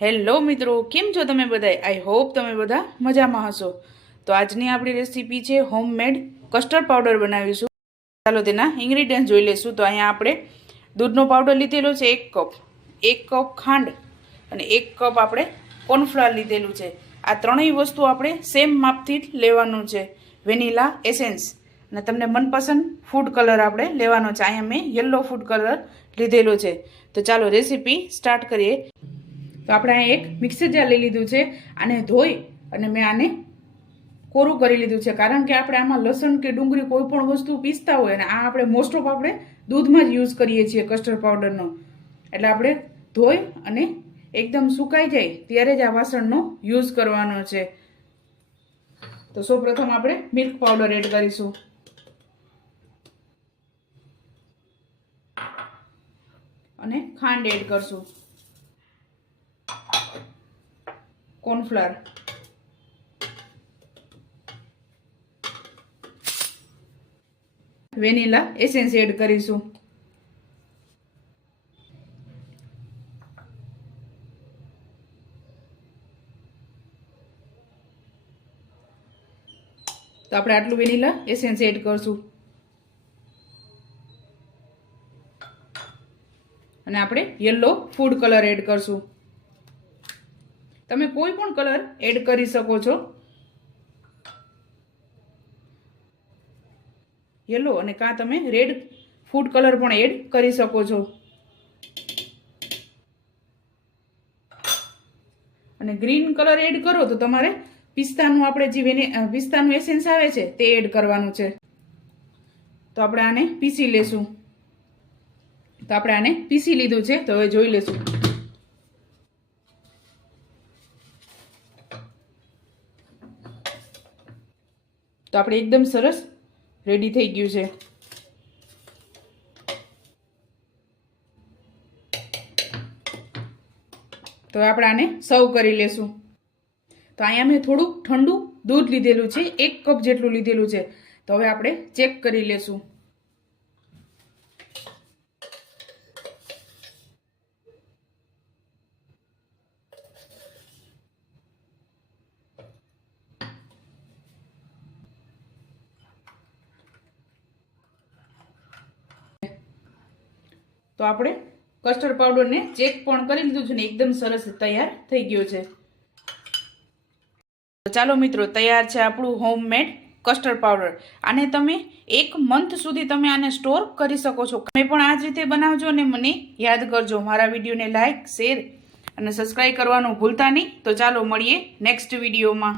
Hello મિત્રો, કેમ છો તમે બધા આઈ હોપ તમે બધા મજામાં હશો. તો આજની આપણી રેસીપી છે હોમમેડ કસ્ટર્ડ પાવડર બનાવીશું. ચાલો તેના ઇન્ગ્રીડિયન્ટ જોઈ લઈશું. તો અહીંયા આપણે દૂધનો પાવડર લીધેલો છે એક કપ એક કપ ખાંડ અને એક કપ આપણે કોર્નફ્લાવર લીધેલું છે. આ ત્રણેય વસ્તુ આપણે સેમ માપથી જ લેવાનું છે. વેનીલા એસેન્સ અને તમને મનપસંદ ફૂડ કલર આપણે લેવાનો છે. અહીંયા મેં યલો ફૂડ કલર લીધેલો છે. તો ચાલો રેસીપી સ્ટાર્ટ કરીએ. તો આપણે અહીંયા એક મિક્સર જાર લઈ લીધું છે આને ધોઈ અને મેં આને કોરું કરી લીધું છે. કારણ કે આપણે આમાં લસણ કે ડુંગળી કોઈ પણ વસ્તુ પીસતા હોય અને આ આપણે મોસ્ટ ઓફ આપણે દૂધમાં જ યુઝ કરીએ છીએ કસ્ટર્ડ પાવડરનો એટલે આપણે ધોઈ અને એકદમ સુકાઈ જાય ત્યારે જ આ વાસણનો યુઝ કરવાનો છે. તો સૌપ્રથમ આપણે મિલ્ક પાવડર એડ કરીશું. અને ખાંડ એડ કરશું. કોર્નફ્લાવર વેનીલા એસેન્સ એડ કરીશું. તો આપણે આટલું વેનીલા એસેન્સ એડ કરશું. અને આપણે યલો ફૂડ કલર એડ કરશું. તમે કોઈ પણ કલર એડ કરી શકો છો. યલો અને કાં તમે રેડ ફૂડ કલર પણ એડ કરી શકો છો. અને ગ્રીન કલર એડ કરો તો તમારે પિસ્તાનું આપણે જે વેને પિસ્તાનું એસેન્સ આવે છે તે એડ કરવાનું છે. તો આપણે આને પીસી લેશું. તો આપણે આને પીસી લીધું છે તો હવે જોઈ લેશું. તો આપણે એકદમ સરસ રેડી થઈ ગયું છે. તો આપણે આને સર્વ કરી લેશું. તો અહીંયા મેં થોડુંક ઠંડુ દૂધ લીધેલું છે, એક કપ જેટલું લીધેલું છે. તો હવે આપણે ચેક કરી લેશું. તો આપણે કસ્ટર્ડ પાવડરને ચેક પણ કરી લીધું છે ને એકદમ સરસ તૈયાર થઈ ગયો છે. તો ચાલો મિત્રો, તૈયાર છે આપણું હોમમેડ કસ્ટર્ડ પાવડર આને તમે એક મંથ સુધી તમે આને સ્ટોર કરી શકો છો. તમે પણ આ જ રીતે બનાવજો અને મને યાદ કરજો. મારા વિડીયોને લાઇક શેર અને સબસ્ક્રાઈબ કરવાનું ભૂલતા નહીં. તો ચાલો મળીએ નેક્સ્ટ વિડીયોમાં.